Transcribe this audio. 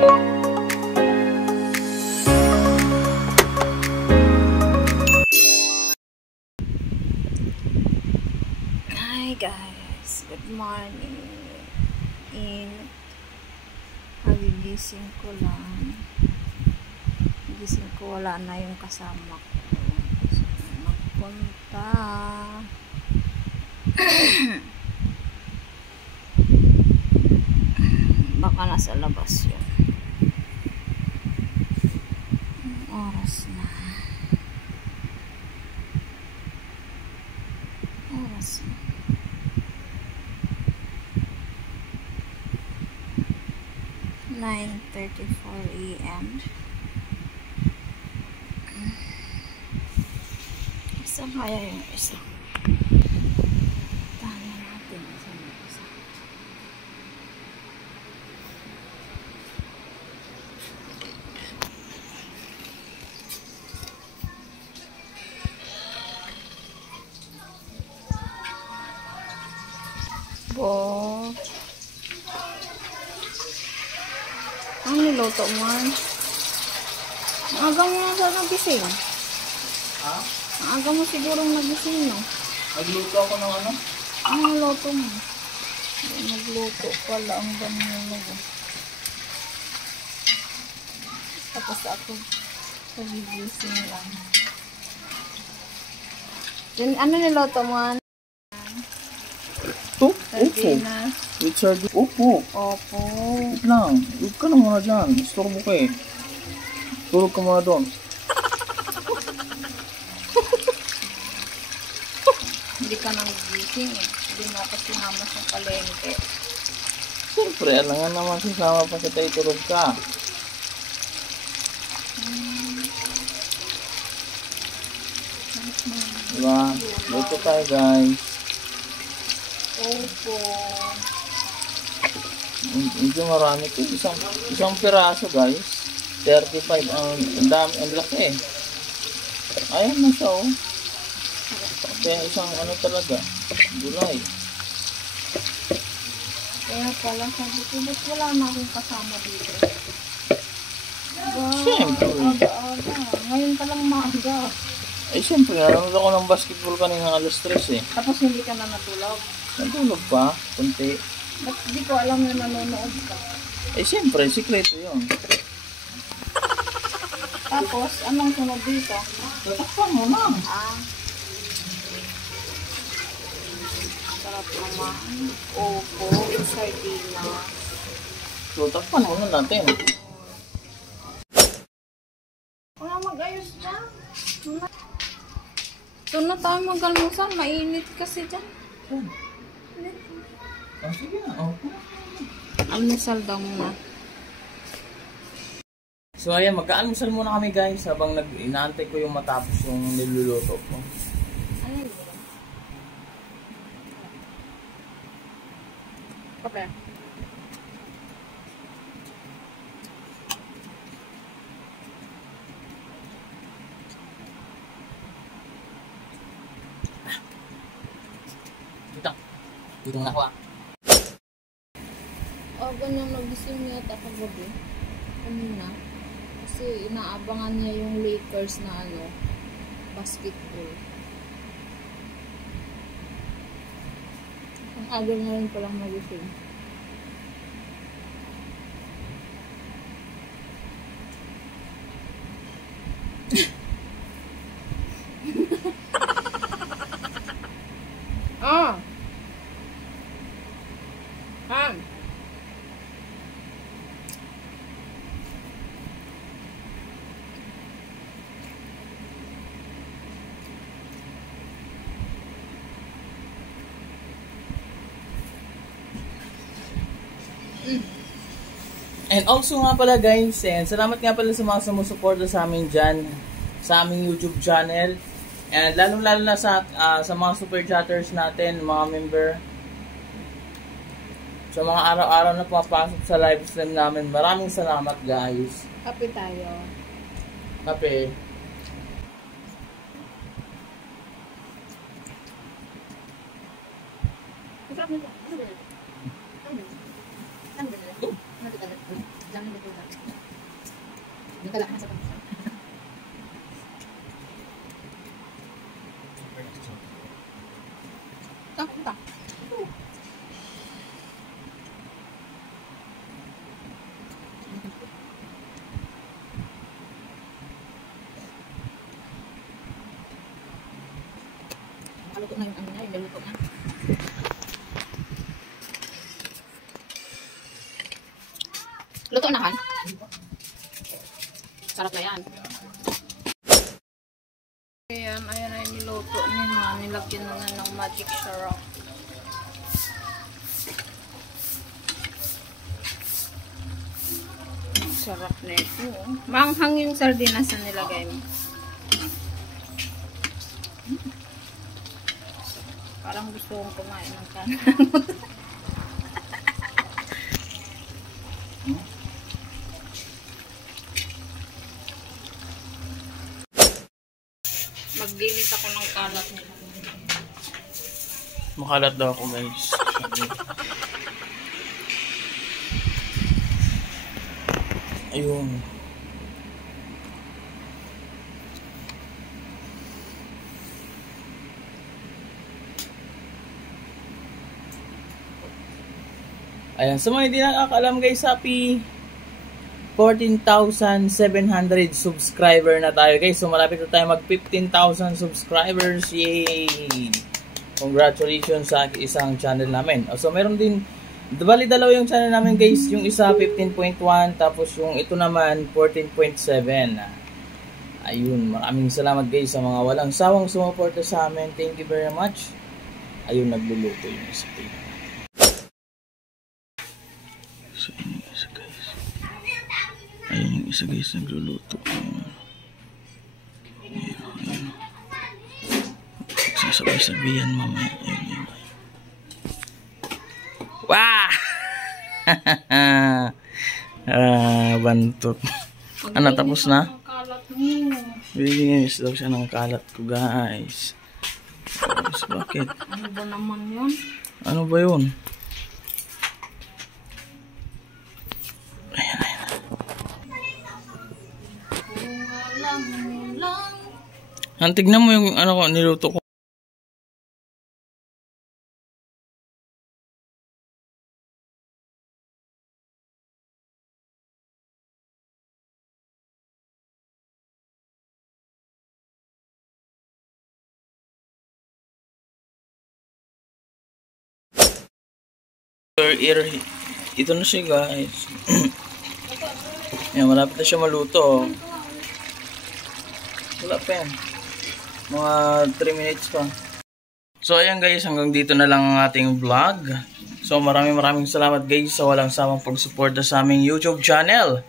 Hi guys, good morning. Nagigising ko lang. Gising ko, wala na yung kasama ko. So, magpunta. Baka nasa labas yun. Oras na. Oras na. 9:34 AM. Saan kaya yung isa? Tahan natin saan yung isa. Bo. Ang niluto mo? Maaga mo na sa nagising. Ha? Maaga mo sigurong nagising, no? Nagluto ako ng ano? Ang niluto mo? Nagluto pala ang ganyan mo. Tapos ako nagigising lang. Then, ano niluto mo? Ito? Opo. Sardinas. With sardine. Opo. Opo. Wait lang. Huwag ka na muna dyan. Istorbo ka eh. Tulog ka muna doon. Hindi ka nang gising eh. Hindi mo ako sinama sa palengke. Siyempre, alangan naman sasama pa kita itulog ka. Diba? Luto tayo guys. Opo. Medyo marami ito. Isang piraso guys. 35. Ang dami. Ang laki eh. Ayan na siya oh. Kaya isang ano talaga. Gulay. Kaya pala sabi ko, ba't wala na akong kasama dito? Siyempre. Aga-aga. Ngayon palang maaga. Eh siyempre, nanonood ako ng basketball kanina alas 3 eh. Tapos hindi ka na natulog. Natulog pa, kunti. Ba't di ko alam na nanonood ka? Eh siyempre, sikreto yun. Tapos, anong sunod dito? Tatakpan mo na. Sarap naman. Opo, sardinas. So, takpan mo na natin. Wala mag-ayos dyan. Doon na tayo mag-almusal. Mainit kasi dyan. Ah, sige na. Oh. Almusal daw muna. So, ayan, magka-almusal muna kami guys habang inaantay ko yung matapos yung niluluto ko. Ano yun? Okay. Dito na ako ah. Ganyan nagising yata kagabi. Kanina. Kasi inaabangan niya yung Lakers na basketball. Ang aga na rin palang nagising. And also nga pala guys, and salamat nga pala sa mga sumusuporta sa amin dyan, sa aming YouTube channel. And lalong-lalo na sa mga super chatters natin, mga member. Sa mga araw-araw na pumapasok sa live stream namin, maraming salamat guys. Kape tayo. Kape. Luto na yung ano niya, yung luto na. Luto na kan? Sarap na yan. Ayan, ayan ay niluto niya. Nilagyan na ng magic syrup. Sarap na ito. Manghang yung sardinas na nilagay mo. Parang gusto kong kumain ng kanin. Magdinis ako ng kalat nila. Makalat daw ako, guys. Ayun. Ayan, sa mga hindi nakakalam guys, happy 14,700 subscriber na tayo guys. So malapit na tayo mag 15,000 subscribers. Yay! Congratulations sa isang channel namin. So meron din, bali dalawa yung channel namin guys. Yung isa 15.1, tapos yung ito naman 14.7. Ayun, maraming salamat guys sa mga walang sawang sumuporta sa amin. Thank you very much. Ayun, nagluluto yung isa. So yun yung isa guys. Ayun yung isa guys, nagluluto. Ayun. Sasabi-sabihan mamaya. Ayun. Wah! Bantot. Ano, tapos na? Bigyan daw siya ng kalat ko guys. Tapos, bakit? Ano ba naman yun? Ano ba yun? Ayan. Tignan mo yung ano ko, niluto ko. Ito na siya guys. Ayan, malapit na siya maluto. Wala pa yan. Mga 3 minutes pa. So ayan guys, hanggang dito na lang ang ating vlog. So maraming salamat guys sa walang sawang pagsuporta sa aming YouTube channel.